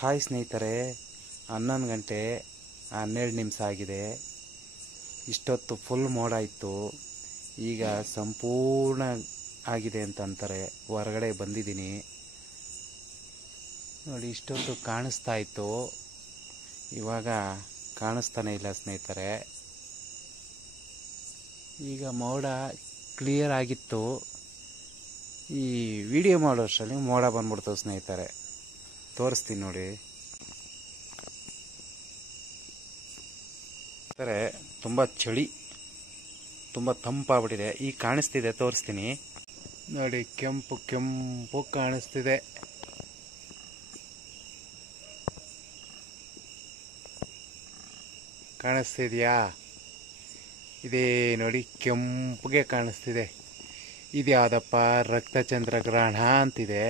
Hi ಸ್ನೇಹಿತರೆ, 11 ಗಂಟೆ 12 ನಿಮಿಷ ಆಗಿದೆ. ಇಷ್ಟೊತ್ತು ಫುಲ್ ಮೋಡ ಇತ್ತು. ಈಗ ಸಂಪೂರ್ಣ ಆಗಿದೆ ಅಂತ ಅಂತಾರೆ. ಹೊರಗಡೆ ಬಂದಿದ್ದೀನಿ ನೋಡಿ. ಇಷ್ಟೊತ್ತು ಕಾಣಿಸ್ತಾ ಇತ್ತು, ಇವಾಗ ಕಾಣಿಸ್ತಾನೆ ಇಲ್ಲ ಸ್ನೇಹಿತರೆ. ಈಗ ಮೋಡ ಕ್ಲಿಯರ್ ಆಗಿತ್ತು. ಈ ವಿಡಿಯೋ ಮಾಡೋ ಅಷ್ಟರಲ್ಲಿ ಮೋಡ ಬಂದ್ಬಿಡ್ತು ಸ್ನೇಹಿತರೆ. ತೋರಿಸ್ತೀನಿ ನೋಡಿ. ತುಂಬ ಚಳಿ, ತುಂಬ ತಂಪಾಗ್ಬಿಟ್ಟಿದೆ. ಈಗ ಕಾಣಿಸ್ತಿದೆ, ತೋರಿಸ್ತೀನಿ ನೋಡಿ. ಕೆಂಪು ಕೆಂಪು ಕಾಣಿಸ್ತಿದೆ. ಕಾಣಿಸ್ತಿದ್ಯಾ? ಇದೇ ನೋಡಿ, ಕೆಂಪುಗೆ ಕಾಣಿಸ್ತಿದೆ. ಇದು ಯಾವುದಪ್ಪ? ರಕ್ತಚಂದ್ರಗ್ರಹಣ ಅಂತಿದೆ.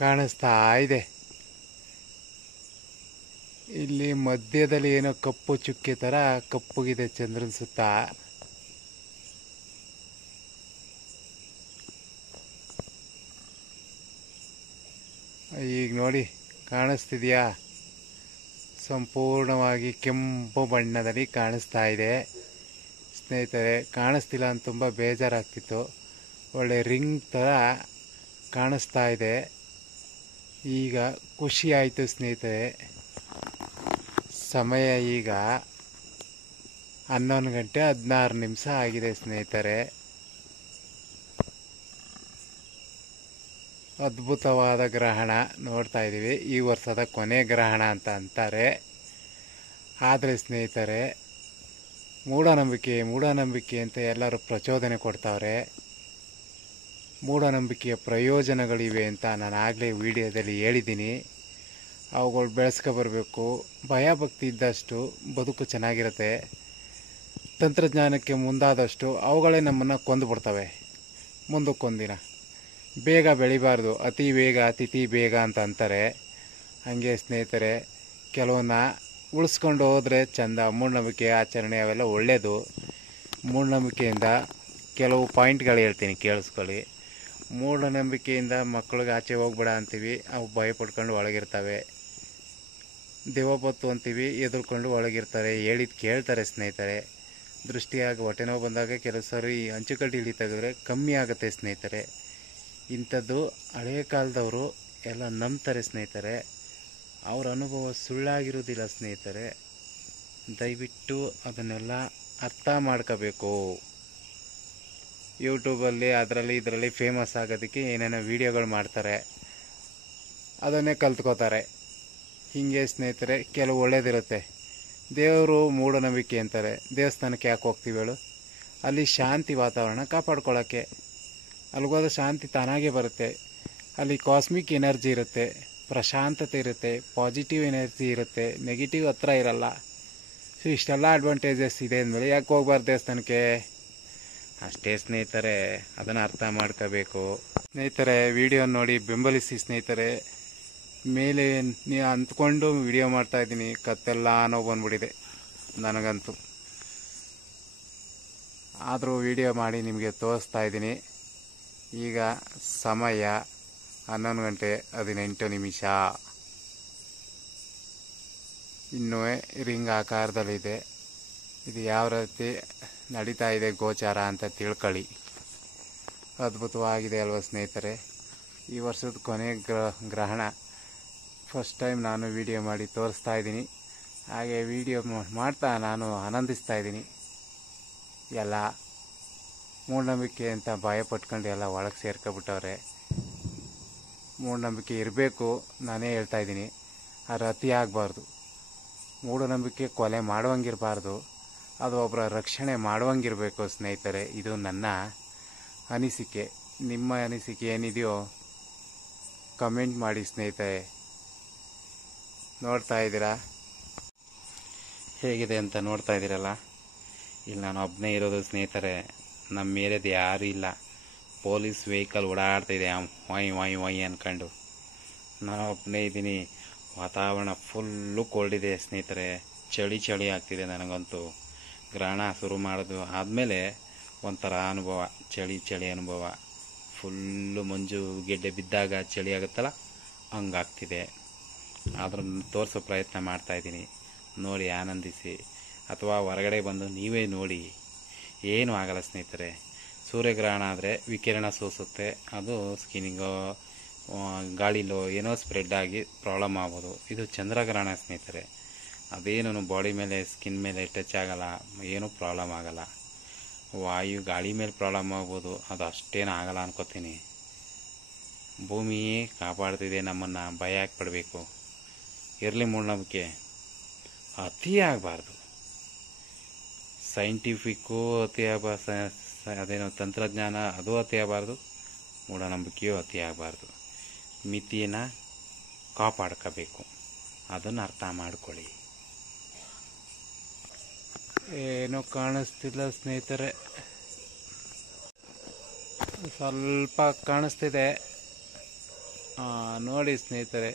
ಕಾಣಿಸ್ತಾ ಇದೆ. ಇಲ್ಲಿ ಮಧ್ಯದಲ್ಲಿ ಏನೋ ಕಪ್ಪು ಚುಕ್ಕೆ ತರ ಕಪ್ಪುಗಿದೆ ಚಂದ್ರನ ಸುತ್ತ. ಈಗ ನೋಡಿ, ಕಾಣಿಸ್ತಿದ್ಯಾ? ಸಂಪೂರ್ಣವಾಗಿ ಕೆಂಪು ಬಣ್ಣದಲ್ಲಿ ಕಾಣಿಸ್ತಾ ಇದೆ ಸ್ನೇಹಿತರೆ. ಕಾಣಿಸ್ತಿಲ್ಲ ಅಂತ ತುಂಬ ಬೇಜಾರಾಗ್ತಿತ್ತು. ಒಳ್ಳೆ ರಿಂಗ್ ಥರ ಕಾಣಿಸ್ತಾ ಇದೆ. ಈಗ ಖುಷಿ ಆಯಿತು ಸ್ನೇಹಿತರೆ. ಸಮಯ ಈಗ 11 ಗಂಟೆ 16 ನಿಮಿಷ ಆಗಿದೆ ಸ್ನೇಹಿತರೆ. ಅದ್ಭುತವಾದ ಗ್ರಹಣ ನೋಡ್ತಾ ಇದ್ದೀವಿ. ಈ ವರ್ಷದ ಕೊನೆ ಗ್ರಹಣ ಅಂತ ಅಂತಾರೆ. ಆದರೆ ಸ್ನೇಹಿತರೆ, ಮೂಢನಂಬಿಕೆ ಅಂತ ಎಲ್ಲರೂ ಪ್ರಚೋದನೆ ಕೊಡ್ತಾವ್ರೆ. ಮೂಢನಂಬಿಕೆಯ ಪ್ರಯೋಜನಗಳಿವೆ ಅಂತ ನಾನು ಆಗಲೇ ವಿಡಿಯೋದಲ್ಲಿ ಹೇಳಿದ್ದೀನಿ. ಅವುಗಳು ಬೆಳೆಸ್ಕೊಬರ್ಬೇಕು. ಭಯ ಭಕ್ತಿ ಇದ್ದಷ್ಟು ಬದುಕು ಚೆನ್ನಾಗಿರುತ್ತೆ. ತಂತ್ರಜ್ಞಾನಕ್ಕೆ ಮುಂದಾದಷ್ಟು ಅವುಗಳೇ ನಮ್ಮನ್ನು ಕೊಂದುಬಿಡ್ತವೆ ಮುಂದಕ್ಕೊಂದಿನ. ಬೇಗ ಬೆಳಿಬಾರ್ದು, ಅತಿ ವೇಗ ಅತಿಥಿ ಬೇಗ ಅಂತ ಅಂತಾರೆ. ಹಾಗೆ ಸ್ನೇಹಿತರೆ, ಕೆಲವನ್ನ ಉಳಿಸ್ಕೊಂಡು ಹೋದರೆ ಚಂದ. ಮೂಢನಂಬಿಕೆ ಆಚರಣೆ ಅವೆಲ್ಲ ಒಳ್ಳೆಯದು. ಮೂಢನಂಬಿಕೆಯಿಂದ ಕೆಲವು ಪಾಯಿಂಟ್ಗಳು ಹೇಳ್ತೀನಿ, ಕೇಳಿಸ್ಕೊಳ್ಳಿ. ಮೂಢನಂಬಿಕೆಯಿಂದ ಮಕ್ಕಳಿಗೆ ಆಚೆ ಹೋಗ್ಬೇಡ ಅಂತೀವಿ, ಅವು ಭಯ ಪಡ್ಕೊಂಡು ಒಳಗಿರ್ತವೆ. ದೇವಪತ್ತು ಅಂತೀವಿ, ಎದುರ್ಕೊಂಡು ಒಳಗಿರ್ತಾರೆ. ಹೇಳಿದ್ದು ಕೇಳ್ತಾರೆ ಸ್ನೇಹಿತರೆ. ದೃಷ್ಟಿಯಾಗಿ ಹೊಟ್ಟೆ ನೋವು ಬಂದಾಗ ಕೆಲವು ಸಾರಿ ಹಂಚುಕಡ್ಡಿ ಇಳಿ ತೆಗೆದ್ರೆ ಕಮ್ಮಿ ಆಗುತ್ತೆ ಸ್ನೇಹಿತರೆ. ಇಂಥದ್ದು ಹಳೆಯ ಕಾಲದವರು ಎಲ್ಲ ನಂಬ್ತಾರೆ ಸ್ನೇಹಿತರೆ. ಅವ್ರ ಅನುಭವ ಸುಳ್ಳಾಗಿರೋದಿಲ್ಲ ಸ್ನೇಹಿತರೆ. ದಯವಿಟ್ಟು ಅದನ್ನೆಲ್ಲ ಅರ್ಥ ಮಾಡ್ಕೋಬೇಕು. ಯೂಟ್ಯೂಬಲ್ಲಿ ಇದರಲ್ಲಿ ಫೇಮಸ್ ಆಗೋದಕ್ಕೆ ಏನೇನೋ ವಿಡಿಯೋಗಳು ಮಾಡ್ತಾರೆ, ಅದನ್ನೇ ಕಲ್ತ್ಕೋತಾರೆ. ಹೀಗೆ ಸ್ನೇಹಿತರೆ, ಕೆಲವು ಒಳ್ಳೇದಿರುತ್ತೆ. ದೇವರು ಮೂಢನಂಬಿಕೆ ಅಂತಾರೆ. ದೇವಸ್ಥಾನಕ್ಕೆ ಯಾಕೆ ಹೋಗ್ತೀವಿ ಹೇಳು? ಅಲ್ಲಿ ಶಾಂತಿ ವಾತಾವರಣ ಕಾಪಾಡ್ಕೊಳ್ಳೋಕ್ಕೆ. ಅಲ್ಲಿಗೋದ ಶಾಂತಿ ತಾನಾಗೇ ಬರುತ್ತೆ. ಅಲ್ಲಿ ಕಾಸ್ಮಿಕ್ ಎನರ್ಜಿ ಇರುತ್ತೆ, ಪ್ರಶಾಂತತೆ ಇರುತ್ತೆ, ಪಾಸಿಟಿವ್ ಎನರ್ಜಿ ಇರುತ್ತೆ, ನೆಗೆಟಿವ್ ಹತ್ರ ಇರಲ್ಲ. ಸೊ ಇಷ್ಟೆಲ್ಲ ಅಡ್ವಾಂಟೇಜಸ್ ಇದೆ ಅಂದಮೇಲೆ ಯಾಕೆ ಹೋಗ್ಬಾರ್ದು ದೇವಸ್ಥಾನಕ್ಕೆ? ಅಷ್ಟೇ ಸ್ನೇಹಿತರೆ, ಅದನ್ನು ಅರ್ಥ ಮಾಡ್ಕೋಬೇಕು. ಸ್ನೇಹಿತರೆ, ವಿಡಿಯೋ ನೋಡಿ ಬೆಂಬಲಿಸಿ ಸ್ನೇಹಿತರೆ. ಮೇಲೆ ನೀವು ಅಂದ್ಕೊಂಡು ವಿಡಿಯೋ ಮಾಡ್ತಾಯಿದ್ದೀನಿ, ಕತ್ತೆಲ್ಲ ನೋವು ಬಂದ್ಬಿಟ್ಟಿದೆ ನನಗಂತೂ. ಆದರೂ ವಿಡಿಯೋ ಮಾಡಿ ನಿಮಗೆ ತೋರಿಸ್ತಾ ಇದ್ದೀನಿ. ಈಗ ಸಮಯ 11 ಗಂಟೆ 18 ನಿಮಿಷ. ಇನ್ನೂ ರಿಂಗ್ ಆಕಾರದಲ್ಲಿದೆ. ಇದು ಯಾವ ರೀತಿ ನಡೀತಾ ಇದೆ ಗೋಚಾರ ಅಂತ ತಿಳ್ಕೊಳ್ಳಿ. ಅದ್ಭುತವಾಗಿದೆ ಅಲ್ವಾ ಸ್ನೇಹಿತರೆ? ಈ ವರ್ಷದ ಕೊನೆ ಗ್ರಹಣ ಫಸ್ಟ್ ಟೈಮ್ ನಾನು ವಿಡಿಯೋ ಮಾಡಿ ತೋರಿಸ್ತಾ ಇದ್ದೀನಿ. ಹಾಗೆ ವಿಡಿಯೋ ಮಾಡ್ತಾ ನಾನು ಆನಂದಿಸ್ತಾ ಇದ್ದೀನಿ. ಎಲ್ಲ ಮೂಢನಂಬಿಕೆ ಅಂತ ಭಯ ಪಟ್ಕೊಂಡು ಎಲ್ಲ ಒಳಗೆ ಸೇರ್ಕೊಬಿಟ್ಟವ್ರೆ. ಮೂಢನಂಬಿಕೆ ಇರಬೇಕು, ನಾನೇ ಹೇಳ್ತಾ ಇದ್ದೀನಿ. ಆದರೆ ಅತಿ ಆಗಬಾರ್ದು. ಮೂಢನಂಬಿಕೆ ಕೊಲೆ ಮಾಡುವಂಗಿರಬಾರ್ದು, ಅದು ಒಬ್ಬರ ರಕ್ಷಣೆ ಮಾಡುವಂಗಿರಬೇಕು ಸ್ನೇಹಿತರೆ. ಇದು ನನ್ನ ಅನಿಸಿಕೆ. ನಿಮ್ಮ ಅನಿಸಿಕೆ ಏನಿದೆಯೋ ಕಮೆಂಟ್ ಮಾಡಿ ಸ್ನೇಹಿತರೆ. ನೋಡ್ತಾ ಇದ್ದೀರಾ ಹೇಗಿದೆ ಅಂತ? ನೋಡ್ತಾ ಇದ್ದೀರಲ್ಲ. ಇಲ್ಲಿ ನಾನು ಒಬ್ಬನೇ ಇರೋದು ಸ್ನೇಹಿತರೆ. ನಮ್ಮ ಏರಿಯಾದ ಯಾರೂ ಇಲ್ಲ. ಪೊಲೀಸ್ ವೆಹಿಕಲ್ ಓಡಾಡ್ತಾಯಿದೆ ವಾಯ್ ವಾಯ್ ವಾಯ್ ಅಂದ್ಕೊಂಡು. ನಾನು ಒಬ್ಬನೇ ಇದ್ದೀನಿ. ವಾತಾವರಣ ಫುಲ್ಲು ಕೋಲ್ಡ್ ಇದೆ ಸ್ನೇಹಿತರೆ. ಚಳಿ ಆಗ್ತಿದೆ ನನಗಂತೂ. ಗ್ರಹಣ ಶುರು ಮಾಡೋದು ಆದಮೇಲೆ ಒಂಥರ ಅನುಭವ, ಚಳಿ ಅನುಭವ. ಫುಲ್ಲು ಮಂಜು ಗೆಡ್ಡೆ ಬಿದ್ದಾಗ ಚಳಿ ಆಗುತ್ತಲ್ಲ ಹಂಗಾಗ್ತಿದೆ. ಆದ್ರೂ ತೋರಿಸೋ ಪ್ರಯತ್ನ ಮಾಡ್ತಾಯಿದ್ದೀನಿ, ನೋಡಿ ಆನಂದಿಸಿ. ಅಥವಾ ಹೊರಗಡೆ ಬಂದು ನೀವೇ ನೋಡಿ, ಏನೂ ಆಗಲ್ಲ ಸ್ನೇಹಿತರೆ. ಸೂರ್ಯಗ್ರಹಣ ಆದರೆ ವಿಕಿರಣ ಸೂಸುತ್ತೆ, ಅದು ಸ್ಕಿನ್ನಿಗೋ ಗಾಳಿಲೋ ಏನೋ ಸ್ಪ್ರೆಡ್ ಆಗಿ ಪ್ರಾಬ್ಲಮ್ ಆಗ್ಬೋದು. ಇದು ಚಂದ್ರಗ್ರಹಣ ಸ್ನೇಹಿತರೆ, ಅದೇನು ಬಾಡಿ ಮೇಲೆ ಸ್ಕಿನ್ ಮೇಲೆ ಟಚ್ ಆಗಲ್ಲ, ಏನೂ ಪ್ರಾಬ್ಲಮ್ ಆಗಲ್ಲ. ವಾಯು ಗಾಳಿ ಮೇಲೆ ಪ್ರಾಬ್ಲಮ್ ಆಗ್ಬೋದು, ಅದು ಅಷ್ಟೇನು ಆಗಲ್ಲ ಅನ್ಕೋತೀನಿ. ಭೂಮಿಯೇ ಕಾಪಾಡ್ತಿದೆ ನಮ್ಮನ್ನು, ಭಯ ಯಾಕೆ ಪಡಬೇಕು. ಇರಲಿ ಮೂಢನಂಬಿಕೆ, ಅತಿ ಆಗಬಾರ್ದು. ಸೈಂಟಿಫಿಕ್ಕು ಅತಿ ಅದೇನೋ ತಂತ್ರಜ್ಞಾನ ಅದು ಅತಿ ಆಗಬಾರ್ದು, ಮೂಢನಂಬಿಕೆಯೂ ಅತಿ ಆಗಬಾರ್ದು. ಮಿತಿಯನ್ನು ಕಾಪಾಡ್ಕೋಬೇಕು, ಅದನ್ನು ಅರ್ಥ ಮಾಡ್ಕೊಳ್ಳಿ. ಏನೂ ಕಾಣಿಸ್ತಿಲ್ಲ ಸ್ನೇಹಿತರೆ, ಸ್ವಲ್ಪ ಕಾಣಿಸ್ತಿದೆ. ನೋಡಿ ಸ್ನೇಹಿತರೆ,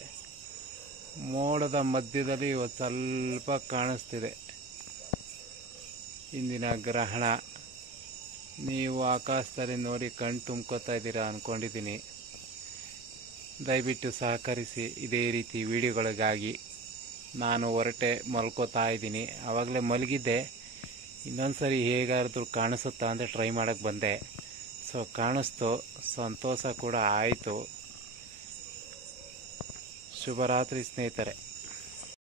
ಮೋಡದ ಮಧ್ಯದಲ್ಲಿ ಇವತ್ತು ಸ್ವಲ್ಪ ಕಾಣಿಸ್ತಿದೆ ಇಂದಿನ ಗ್ರಹಣ. ನೀವು ಆಕಾಶದಲ್ಲಿ ನೋಡಿ ಕಣ್ಣು ತುಂಬ್ಕೋತಾ ಇದ್ದೀರಾ ಅಂದ್ಕೊಂಡಿದ್ದೀನಿ. ದಯವಿಟ್ಟು ಸಹಕರಿಸಿ. ಇದೇ ರೀತಿ ವಿಡಿಯೋಗಳಿಗಾಗಿ ನಾನು ಹೊರಟೆ ಮಲ್ಕೋತಾ ಇದ್ದೀನಿ. ಆವಾಗಲೇ ಮಲಗಿದ್ದೆ, ಇನ್ನೊಂದು ಸರಿ ಹೇಗಾದ್ರೂ ಕಾಣಿಸುತ್ತಾ ಅಂತ ಟ್ರೈ ಮಾಡೋಕ್ಕೆ ಬಂದೆ. ಸೊ ಕಾಣಿಸ್ತು, ಸಂತೋಷ ಕೂಡ ಆಯಿತು. ಶುಭರಾತ್ರಿ ಸ್ನೇಹಿತರೆ.